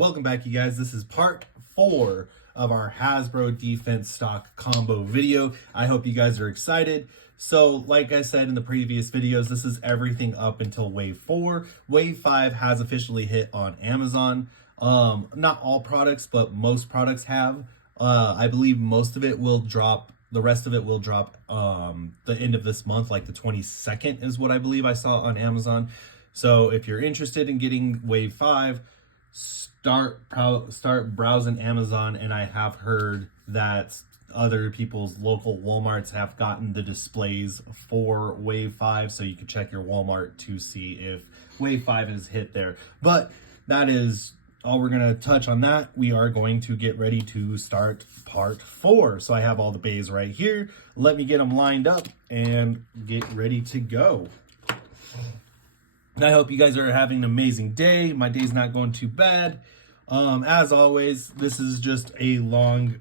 Welcome back, you guys. This is part 4 of our Hasbro defense stock combo video. I hope you guys are excited. So like I said in the previous videos, this is everything up until wave 4. Wave 5 has officially hit on Amazon. Not all products, but most products have. I believe most of it will drop. The rest of it will drop the end of this month, like the 22nd is what I believe I saw on Amazon. So if you're interested in getting wave 5, start browsing Amazon. And I have heard that other people's local Walmarts have gotten the displays for wave 5, so you can check your Walmart to see if wave 5 is hit there. But that is all we're going to touch on that. We are going to get ready to start part 4. So I have all the bays right here. Let me get them lined up and get ready to go. And I hope you guys are having an amazing day. My day's not going too bad. As always, this is just a long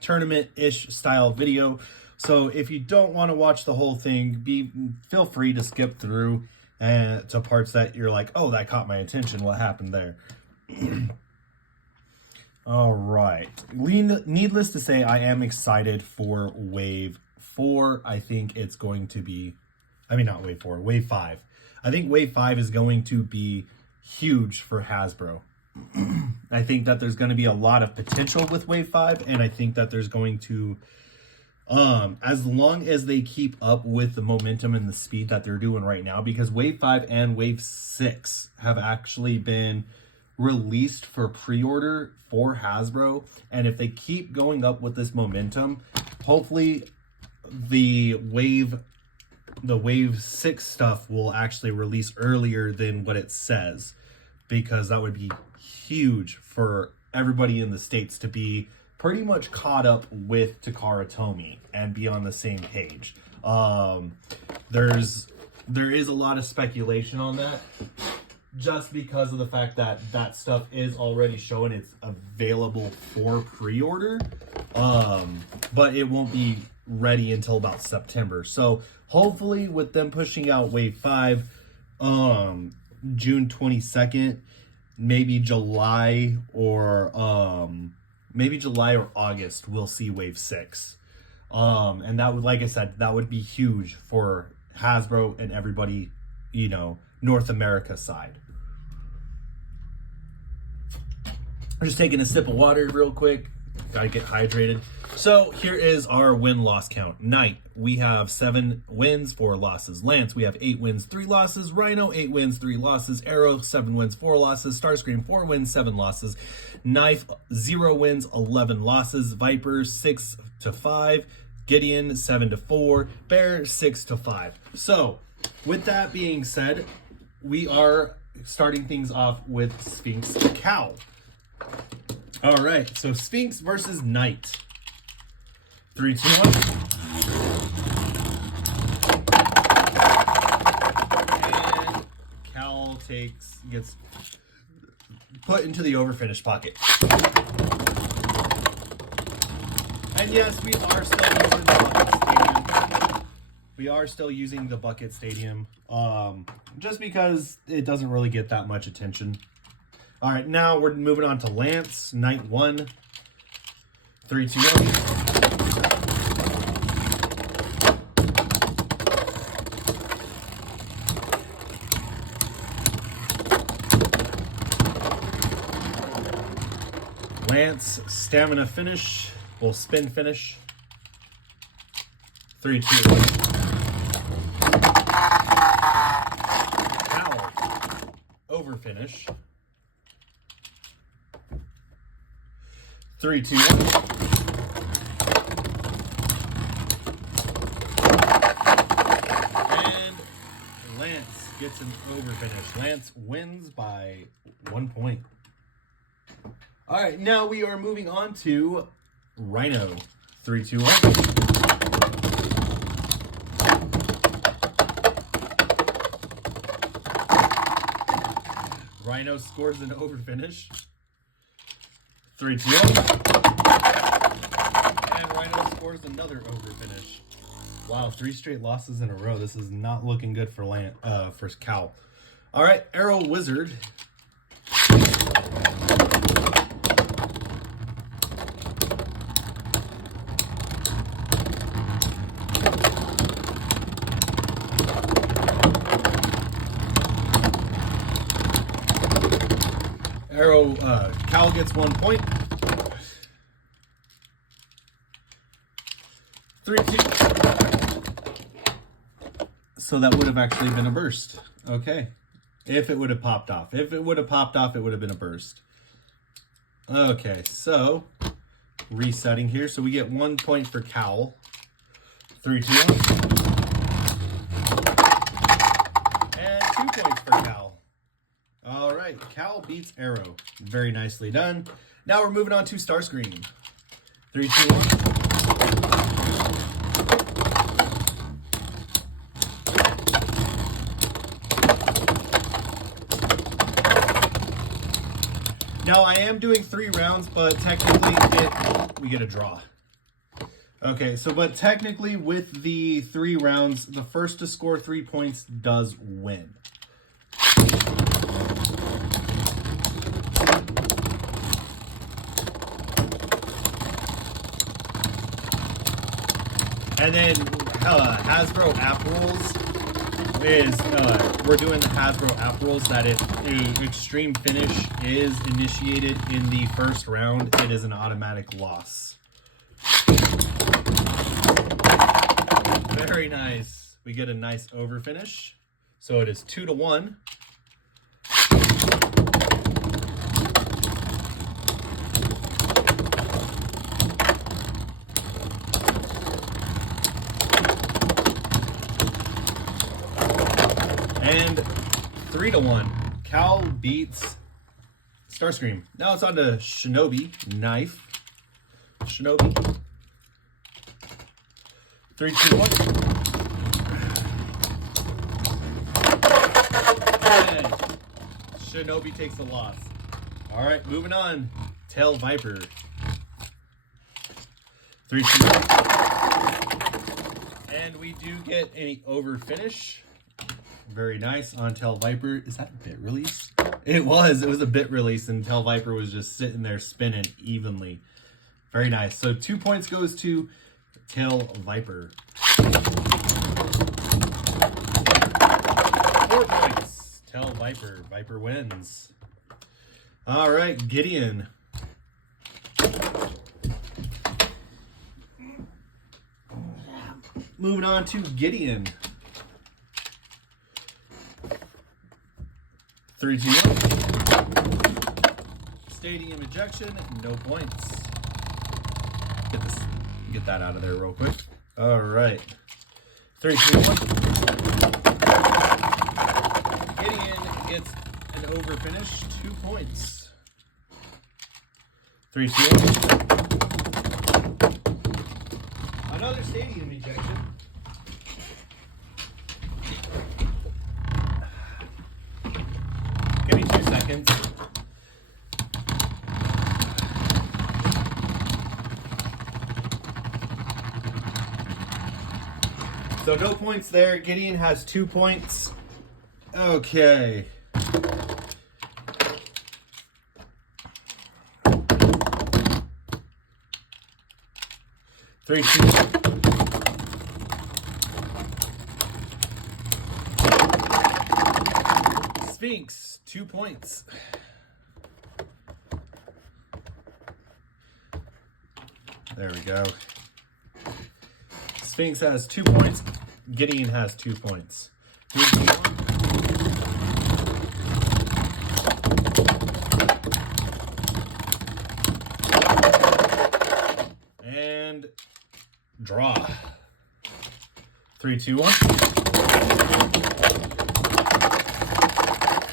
tournament-ish style video. So if you don't want to watch the whole thing, feel free to skip through to parts that you're like, oh, that caught my attention. What happened there? All right. Needless to say, I am excited for wave 4. I think it's going to be, not wave 4, wave 5. I think wave 5 is going to be huge for Hasbro. I think that there's going to be a lot of potential with wave 5, and I think that there's going to, as long as they keep up with the momentum and the speed that they're doing right now, because wave 5 and wave 6 have actually been released for pre-order for Hasbro, and if they keep going up with this momentum, hopefully the wave 6 stuff will actually release earlier than what it says, because that would be huge for everybody in the States to be pretty much caught up with Takara Tomy and be on the same page. There is a lot of speculation on that, just because of the fact that that stuff is already showing it's available for pre-order, but it won't be ready until about September. So hopefully with them pushing out wave 5 June 22nd, maybe July or August, we'll see wave 6. And that would, like I said, that would be huge for Hasbro and everybody, North America side. I'm just taking a sip of water real quick. Gotta get hydrated. So here is our win-loss count. Knight, we have 7 wins, 4 losses. Lance, we have 8 wins, 3 losses. Rhino, 8 wins, 3 losses. Arrow, 7 wins, 4 losses. Starscream, 4 wins, 7 losses. Knife, 0 wins, 11 losses. Viper, 6-5. Gideon, 7-4. Bear, 6-5. So with that being said, we are starting things off with Sphinx Cow. All right, so Sphinx versus Knight. 3, 2, 1. And Cal gets put into the overfinish pocket. And yes, we are still using the bucket stadium. We are still using the bucket stadium, just because it doesn't really get that much attention. All right, now we're moving on to Lance, Knight 1. 3, 2, 1. Lance, stamina finish. We'll spin finish. 3, 2, 1. Owl, over finish. 3, 2, 1. And Lance gets an over finish. Lance wins by 1 point. All right, now we are moving on to Rhino. 3, 2, 1. Rhino scores an over finish. 3, 2, 1. And Rhino scores another over finish. Wow, 3 straight losses in a row. This is not looking good for Cal. All right, Arrow Wizard. Cal gets 1 point. 3-2. So that would have actually been a burst. Okay. If it would have popped off. If it would have popped off, it would have been a burst. Okay, so resetting here. So we get 1 point for Cal. 3-2. And 2 points for Cal. All right, Cal beats Arrow. Very nicely done. Now we're moving on to Starscream. 3-2. Now, I am doing 3 rounds, but technically we get a draw. Okay, so but technically with the 3 rounds, the first to score 3 points does win. And then Hasbro app rules is we're doing the Hasbro app rules that if an extreme finish is initiated in the first round, it is an automatic loss. Very nice. We get a nice over finish. So it is 2-1. And 3-1. Cal beats Starscream. Now it's on to Shinobi. Knife. Shinobi. 3-2-1. And Shinobi takes the loss. All right, moving on. Tail Viper. 3-2-1. And we do get any over finish. Very nice on Tail Viper. Is that a bit release? It was a bit release, and Tail Viper was just sitting there spinning evenly. Very nice. So 2 points goes to Tail Viper. 4 points. Tail Viper. Viper wins. All right, Gideon. Moving on to Gideon. 3-2-1. Stadium ejection, no points. Get that out of there real quick. All right. 3-2-1. Gideon gets an over finish, 2 points. 3-2-1. Another stadium ejection. Give me 2 seconds. So no points there. Gideon has 2 points. Okay. Three, two. Sphinx, 2 points. There we go. Sphinx has 2 points. Gideon has 2 points. 3, 2, 1. And draw. 3, 2, 1.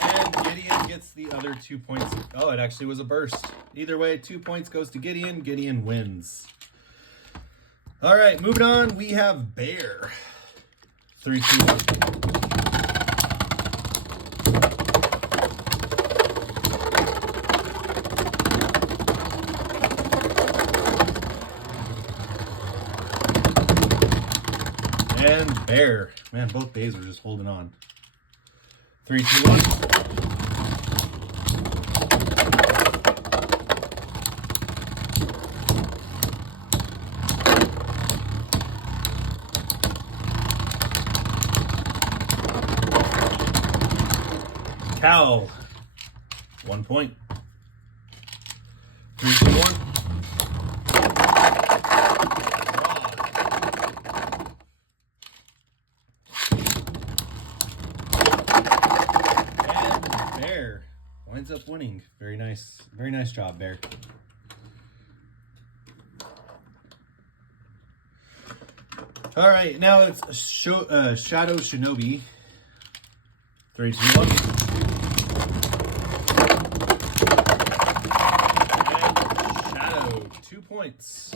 And Gideon gets the other 2 points. Oh, it actually was a burst. Either way, 2 points goes to Gideon. Gideon wins. All right, moving on. We have Bear. 3, 2, 1. And Bear. Man, both bays are just holding on. 3, 2, 1. Cal, 1 point. winning. Very nice. Very nice job, Bear. All right, now it's Shadow Shinobi. 3, 2, 1. And Shadow, 2 points.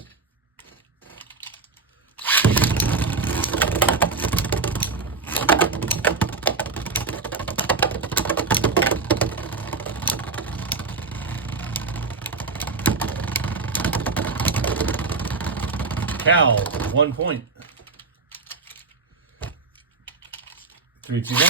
Cal, 1 point. 3, 2, 1.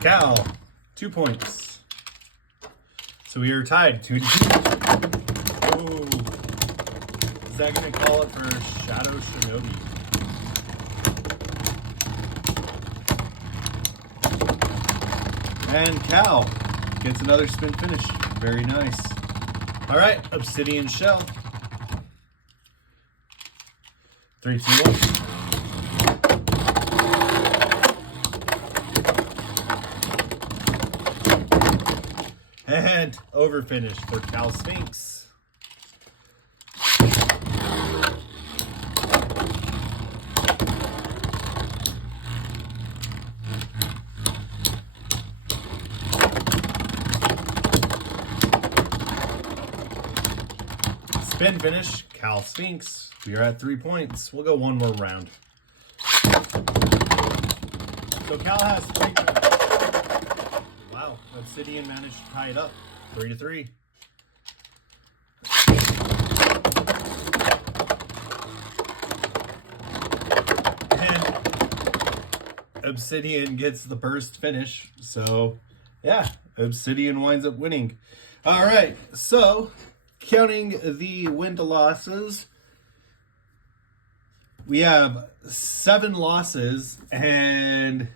Cal, 2 points. So we are tied 2 to 2. Oh, is that going to call it for Shadow Shinobi? And Cal gets another spin finish. Very nice. All right, Obsidian Shell. 3, 2, 1. And over finish for Cal Sphinx. Spin finish, Cal Sphinx. We are at 3 points. We'll go one more round. So Cal has 3 points. Wow, Obsidian managed to tie it up. 3 to 3. And Obsidian gets the burst finish. So, yeah, Obsidian winds up winning. All right, so counting the win to losses, we have 7 losses and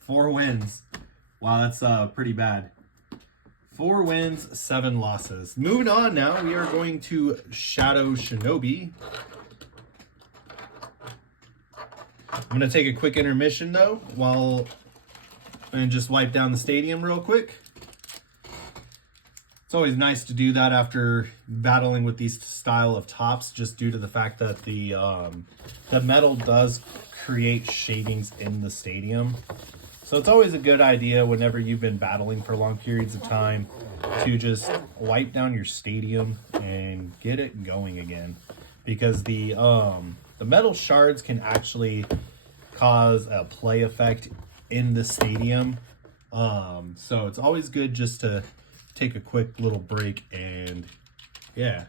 4 wins. Wow, that's pretty bad. 4 wins, 7 losses. Moving on now, we are going to Shadow Shinobi. I'm going to take a quick intermission, though, and just wipe down the stadium real quick. It's always nice to do that after battling with these style of tops, just due to the fact that the metal does create shadings in the stadium. So it's always a good idea whenever you've been battling for long periods of time to just wipe down your stadium and get it going again, because the metal shards can actually cause a play effect in the stadium. So it's always good just to take a quick little break, and yeah.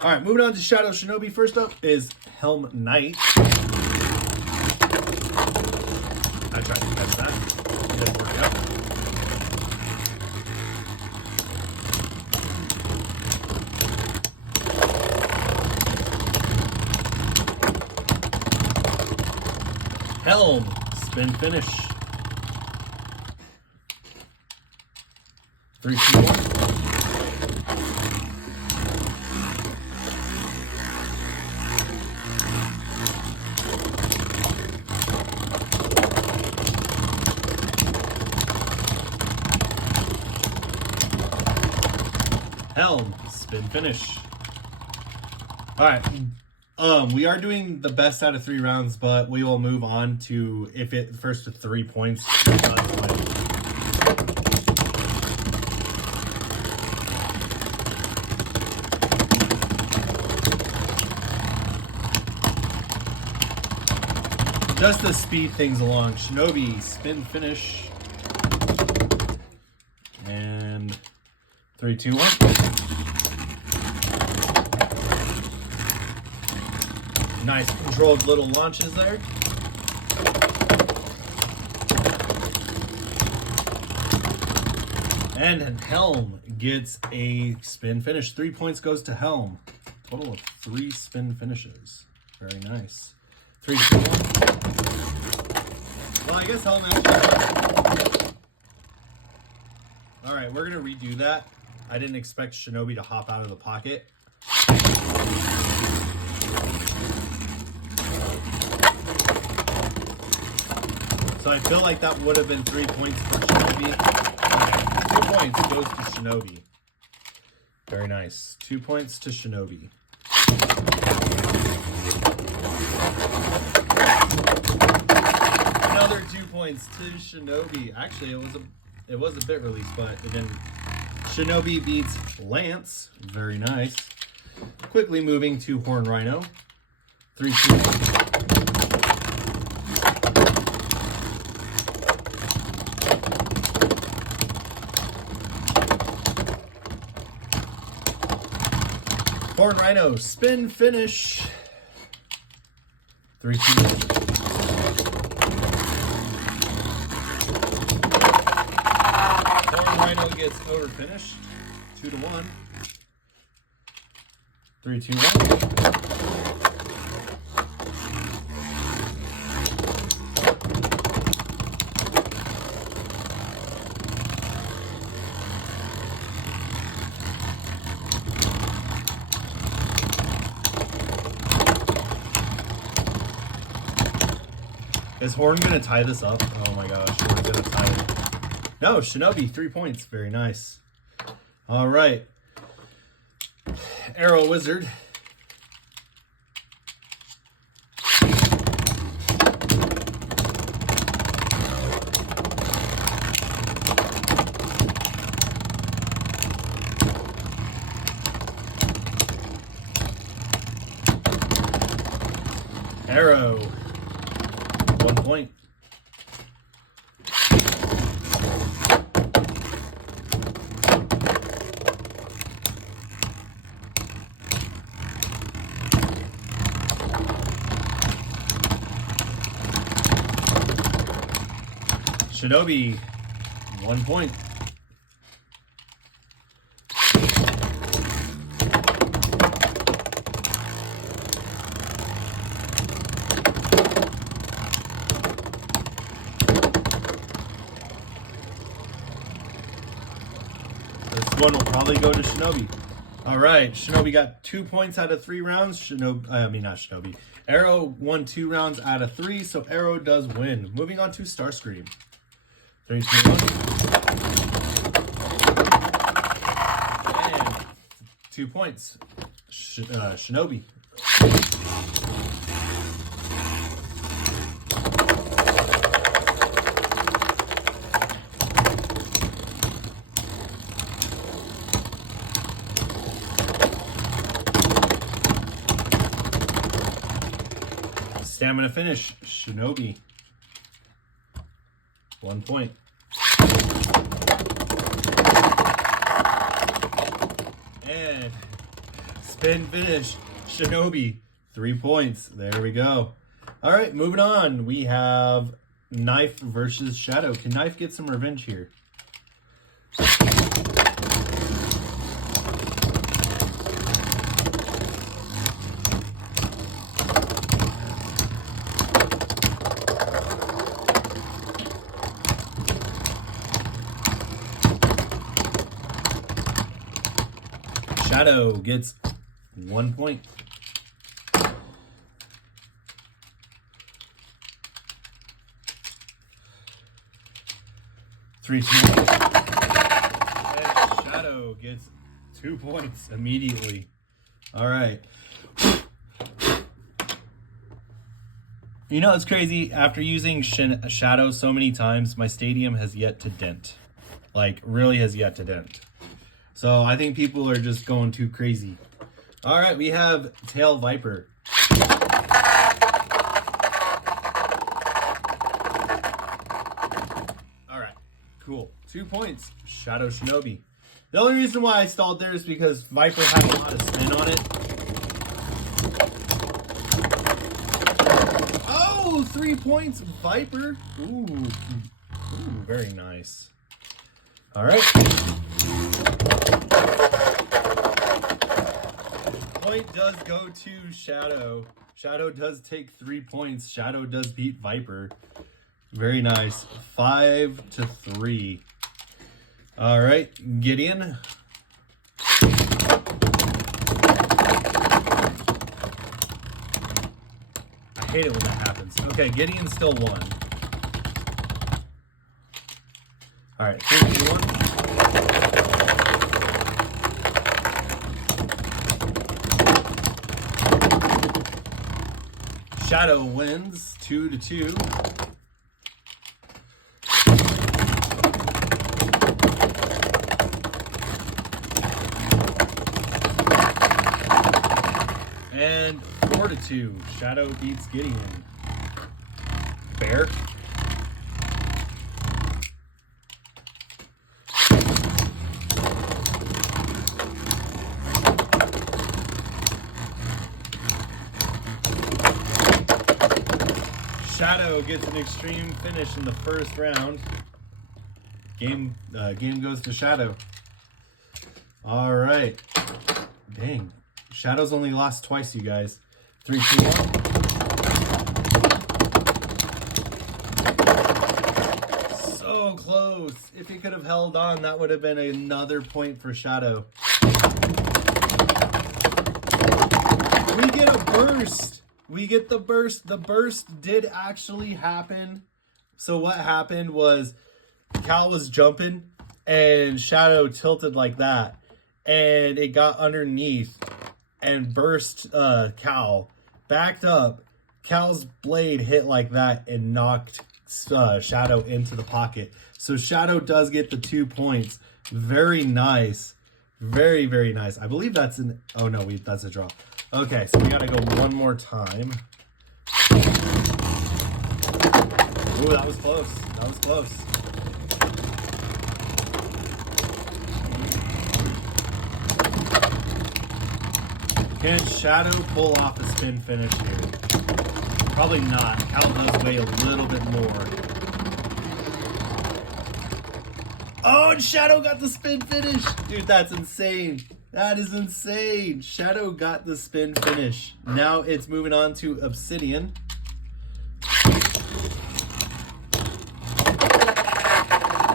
All right, moving on to Shadow Shinobi. First up is Helm Knight. I tried to catch that. It didn't work out. Helm, spin finish. 3, 2, 1. Helm, spin finish. All right. We are doing the best out of 3 rounds, but we will move on to if it first to 3 points. Just to speed things along, Shinobi, spin finish. And 3, 2, 1. Nice controlled little launches there. And Helm gets a spin finish. 3 points goes to Helm. Total of 3 spin finishes. Very nice. 3, 2, 1. Well, I guess Helm actually right, we're gonna redo that. I didn't expect Shinobi to hop out of the pocket. So I feel like that would have been 3 points for Shinobi. Okay, 2 points goes to Shinobi. Very nice. 2 points to Shinobi. Another 2 points to Shinobi. Actually, it was a bit release, but then Shinobi beats Lance. Very nice. Quickly moving to Horn Rhino. 3, 2, 1. Horn Rhino, spin finish. 3, 2, 1. Horn Rhino gets over finish. 2 to 1. 3, 2, 1. Is Horn gonna tie this up? Oh my gosh, Horn's gonna tie it. No, Shinobi, 3 points. Very nice. All right. Arrow Wizard. Arrow. 1 point. Shinobi, 1 point. This one will probably go to Shinobi. All right, Shinobi got 2 points out of 3 rounds. Not Shinobi. Arrow won 2 rounds out of 3, so Arrow does win. Moving on to Starscream. 3, 2, 1. And 2 points. Shinobi. Stamina finish. Shinobi. 1 point. And spin finish. Shinobi. 3 points. There we go. All right, moving on. We have Knife versus Shadow. Can Knife get some revenge here? Shadow gets 1 point. Three, 2, 1. And Shadow gets 2 points immediately. All right. You know, it's crazy. After using Shadow so many times, my stadium has yet to dent. Like, really has yet to dent. So I think people are just going too crazy. All right, we have Tail Viper. All right, cool. 2 points. Shadow Shinobi. The only reason why I stalled there is because Viper had a lot of spin on it. Oh, 3 points, Viper. Ooh, very nice. All right. Point does go to Shadow. Shadow does take 3 points. Shadow does beat Viper. Very nice. 5 to 3. All right, Gideon. I hate it when that happens. Okay, Gideon still won. All right, 3, 2, 1. Shadow wins 2-2. And 4-2. Shadow beats Gideon. Bear. Shadow gets an extreme finish in the first round. Game goes to Shadow. All right. Dang. Shadow's only lost twice, you guys. 3, 2, 1. So close. If he could have held on, that would have been another point for Shadow. We get a burst. We get the burst. The burst did actually happen. So what happened was Cal was jumping and Shadow tilted like that. And it got underneath and burst Cal. Backed up. Cal's blade hit like that and knocked Shadow into the pocket. So Shadow does get the 2 points. Very nice. Very, very nice. I believe that's an... Oh, no, that's a draw. Okay, so we got to go one more time. Ooh, that was close. That was close. Can Shadow pull off a spin finish here? Probably not. Cal does weigh a little bit more. Oh, and Shadow got the spin finish. Dude, that's insane. That is insane. Shadow got the spin finish. Now it's moving on to Obsidian.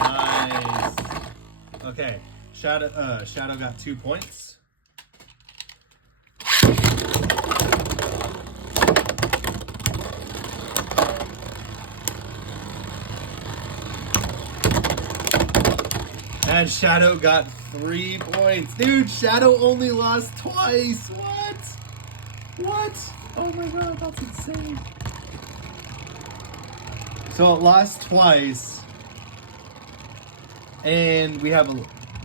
Nice. Okay. Shadow got 2 points. And Shadow got 3 points. Dude, Shadow only lost twice. What? What? Oh my god, that's insane. So it lost twice. And we have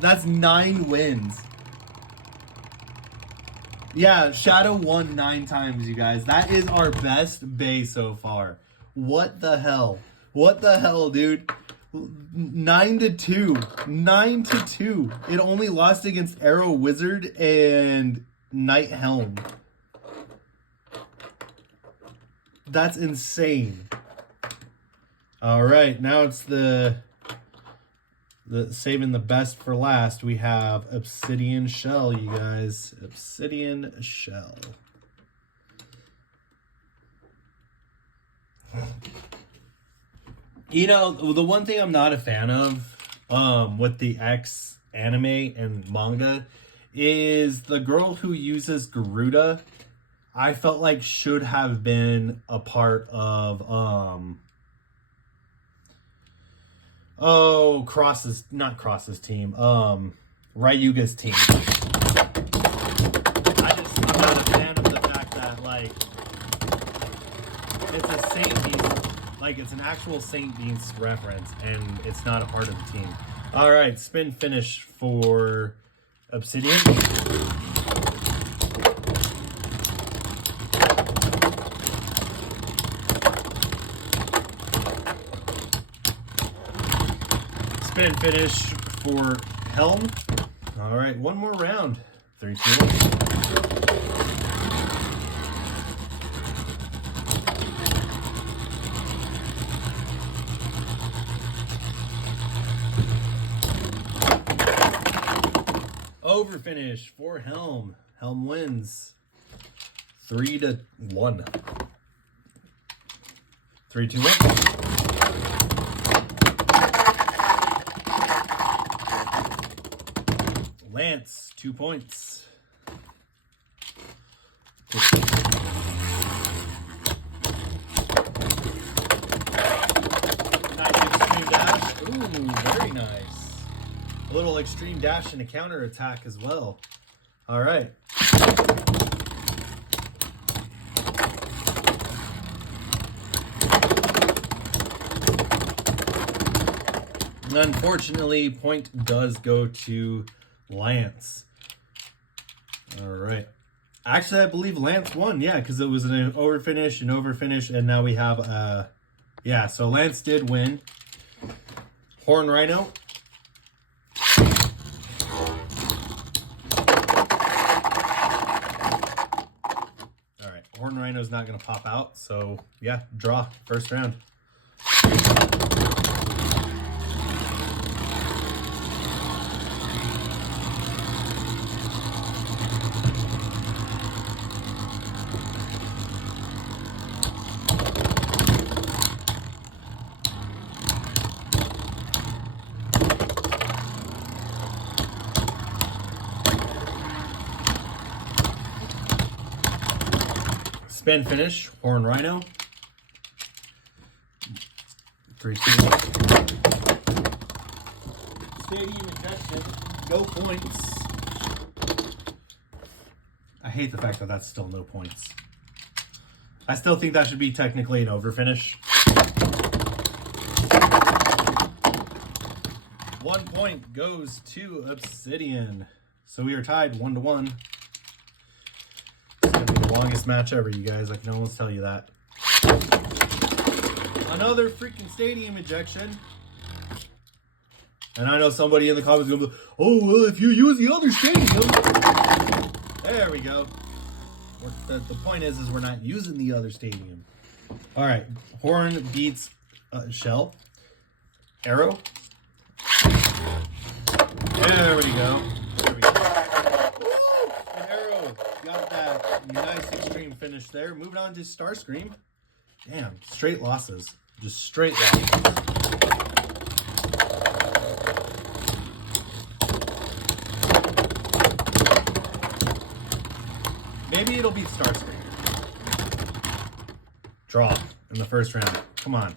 that's 9 wins. Yeah, Shadow won 9 times, you guys. That is our best bay so far. What the hell? What the hell, dude? 9-2. 9-2. It only lost against Arrow Wizard and Night Helm. That's insane. All right, now it's the saving the best for last. We have Obsidian Shell, you guys. Obsidian Shell. You know, the one thing I'm not a fan of with the X anime and manga is the girl who uses Garuda. I felt like should have been a part of not Cross's team, Ryuga's team. I'm not a fan of the fact that like it's a Saint Beast, like it's an actual Saint Beast reference, and it's not a part of the team. All right, spin finish for Obsidian. Spin finish for Helm. All right, one more round. 3, 2, 1. Over finish for Helm. Helm wins 3-1. 3, 2, 1. Lance, 2 points. Extreme dash. Ooh, very nice. A little extreme dash and a counter attack as well. All right. Unfortunately, point does go to Lance. All right. Actually, I believe Lance won. Yeah, because it was an overfinish, and now we have yeah, so Lance did win. Horn Rhino. All right, Horn Rhino's not going to pop out, so yeah, draw, first round. Spin finish, Horn Rhino. 3, 2, 1. Stadium injection, no points. I hate the fact that that's still no points. I still think that should be technically an overfinish. 1 point goes to Obsidian. So we are tied 1-1. The longest match ever, you guys. I can almost tell you that. Another freaking stadium ejection. And I know somebody in the comments is going to be, oh, well, if you use the other stadium. There we go. The point is we're not using the other stadium. All right. Horn beats Shell. Arrow. There we go. There we go. Got that nice extreme finish there. Moving on to Starscream. Damn, straight losses. Just straight losses. Maybe it'll beat Starscream. Draw in the first round. Come on.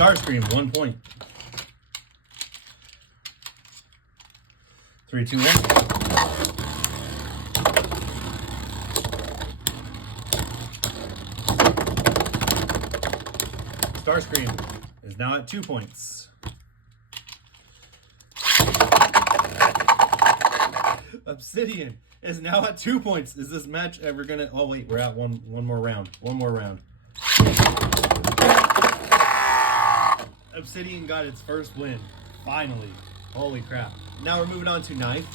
Starscream, 1 point. 3, 2, 1. Starscream is now at 2 points. Obsidian is now at 2 points. Is this match ever gonna? Oh wait, we're at one more round. One more round. Obsidian got its first win. Finally. Holy crap. Now we're moving on to Knife.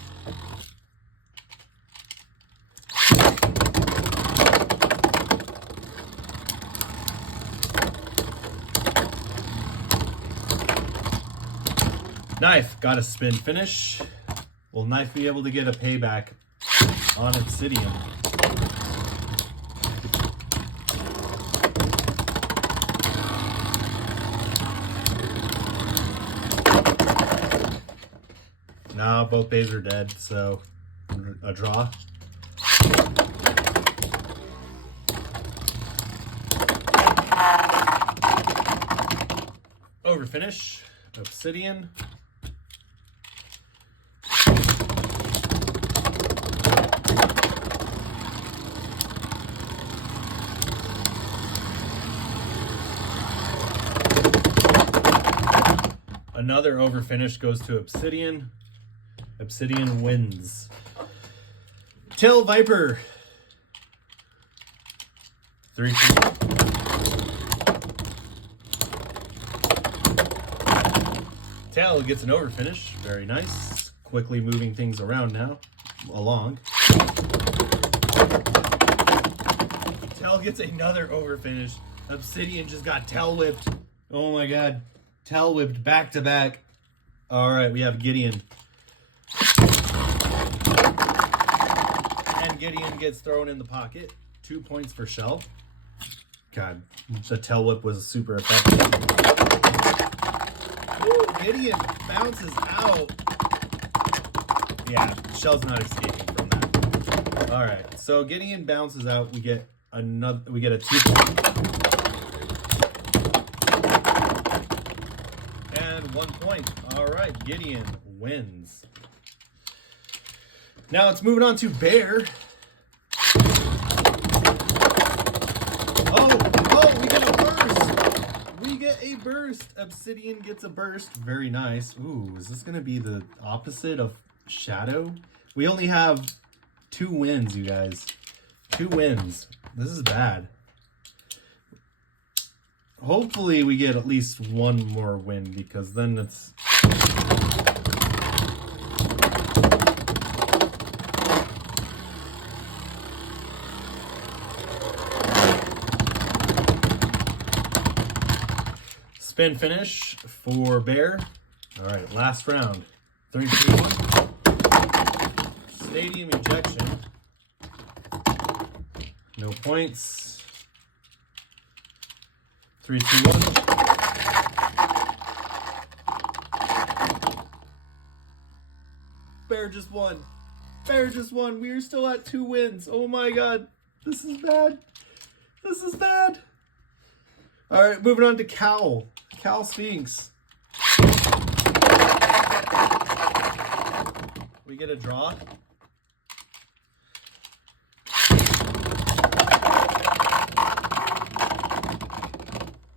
Knife got a spin finish. Will Knife be able to get a payback on Obsidian? No, both bays are dead, so a draw. Overfinish, Obsidian. Another overfinish goes to Obsidian. Obsidian wins. Tail Viper. 3, 2. Tail gets an overfinish. Very nice. Quickly moving things around now. Along. Tail gets another overfinish. Obsidian just got tail whipped. Oh my god. Tail whipped back to back. All right, we have Gideon. And Gideon gets thrown in the pocket. 2 points for Shell. God, the tail whip was super effective. Ooh, Gideon bounces out. Yeah, Shell's not escaping from that. All right, so Gideon bounces out. We get a 2 point. And 1 point. All right, Gideon wins. Now it's moving on to Bear. Oh, we get a burst. We get a burst. Obsidian gets a burst. Very nice. Ooh, is this going to be the opposite of Shadow? We only have 2 wins, you guys. 2 wins. This is bad. Hopefully we get at least 1 more win, because then it's... Spin finish for Bear. All right, last round. 3, 2, 1. Stadium ejection. No points. 3, 2, 1. Bear just won. Bear just won. We are still at 2 wins. Oh my god. This is bad. This is bad. All right, moving on to Cowl. Cowl Sphinx. We get a draw.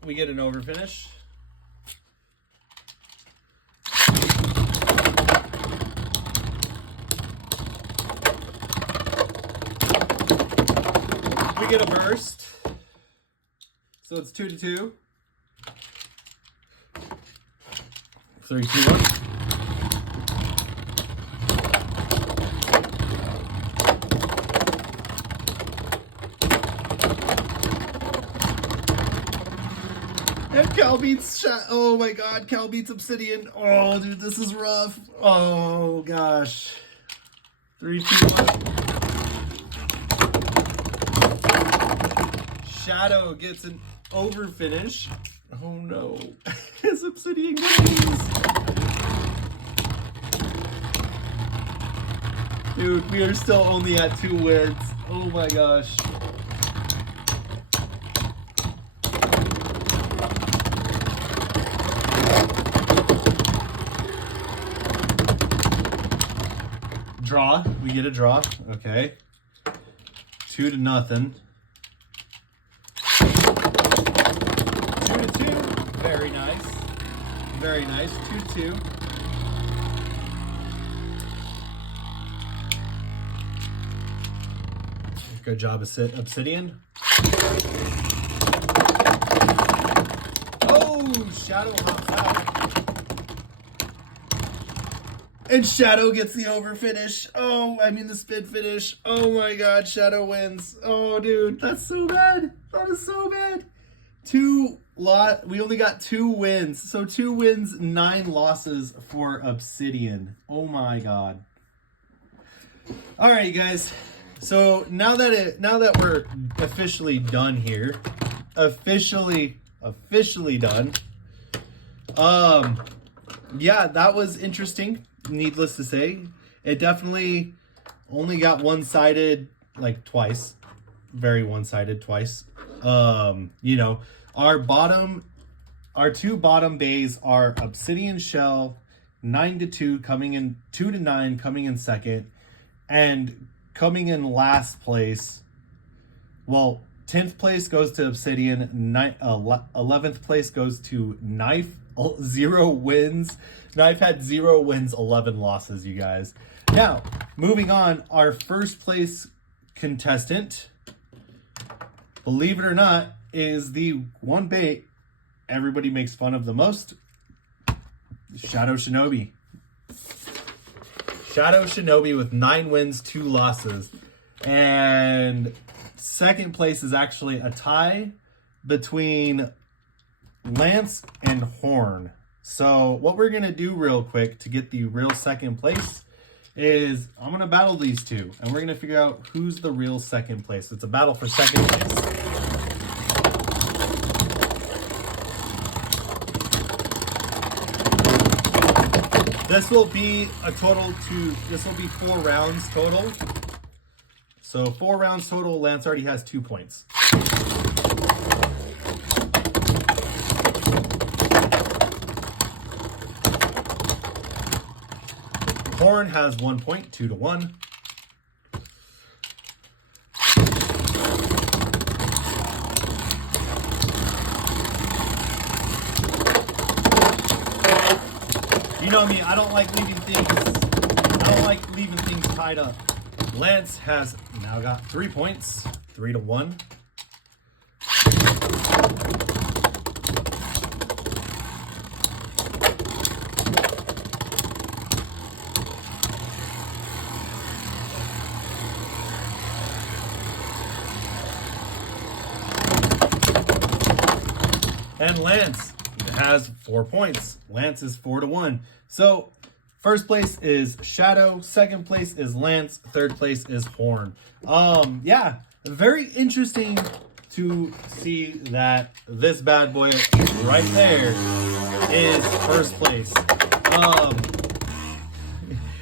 We get an overfinish. We get a burst. So it's 2 to 2. 3, 2, 1. And Cal beats oh my god, Cal beats Obsidian. Oh dude, this is rough. Oh gosh. 3, 2, 1. Shadow gets an overfinish. Oh no. His Obsidian wins. Dude, we are still only at 2 wins. Oh my gosh. Draw. We get a draw. Okay. 2 to nothing. 2 to 2. Very nice. Very nice. 2 to 2. Good job, Obsidian. Oh, Shadow hops out. And Shadow gets the overfinish. Oh, I mean the spin finish. Oh my god, Shadow wins. Oh, dude, that's so bad. That is so bad. We only got 2 wins. So 2 wins, 9 losses for Obsidian. Oh my god. All right, you guys. So now that we're officially done here, officially done. Yeah, that was interesting. Needless to say, it definitely only got one-sided like twice, very one-sided twice. You know, our 2 bottom bays are Obsidian Shell, 9 to 2 coming in, 2 to 9 coming in second, and coming in last place, well, 10th place goes to Obsidian, 11th place goes to Knife, 0 wins. Knife had 0 wins, 11 losses, you guys. Now, moving on, our first place contestant, believe it or not, is the one bait everybody makes fun of the most, Shadow Shinobi. Shadow Shinobi with 9 wins, 2 losses. And second place is actually a tie between Lance and Horn. So what we're going to do real quick to get the real second place is I'm going to battle these two. And we're going to figure out who's the real second place. It's a battle for second place. This will be this will be 4 rounds total. So 4 rounds total. Lance already has 2 points. Horn has 1 point, 2-1. You know me, I don't like leaving things tied up. Lance has now got 3 points, 3-1. And Lance has 4 points. Lance is 4-1. So first place is Shadow, second place is Lance, third place is Horn. Yeah, very interesting to see that this bad boy right there is first place.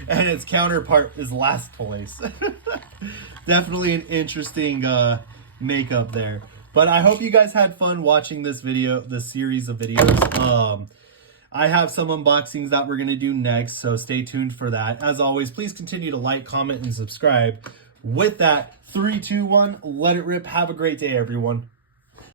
And its counterpart is last place. Definitely an interesting makeup there. But I hope you guys had fun watching this video, this series of videos. I have some unboxings that we're going to do next, so stay tuned for that. As always, please continue to like, comment, and subscribe. With that, 3, 2, 1, let it rip. Have a great day, everyone.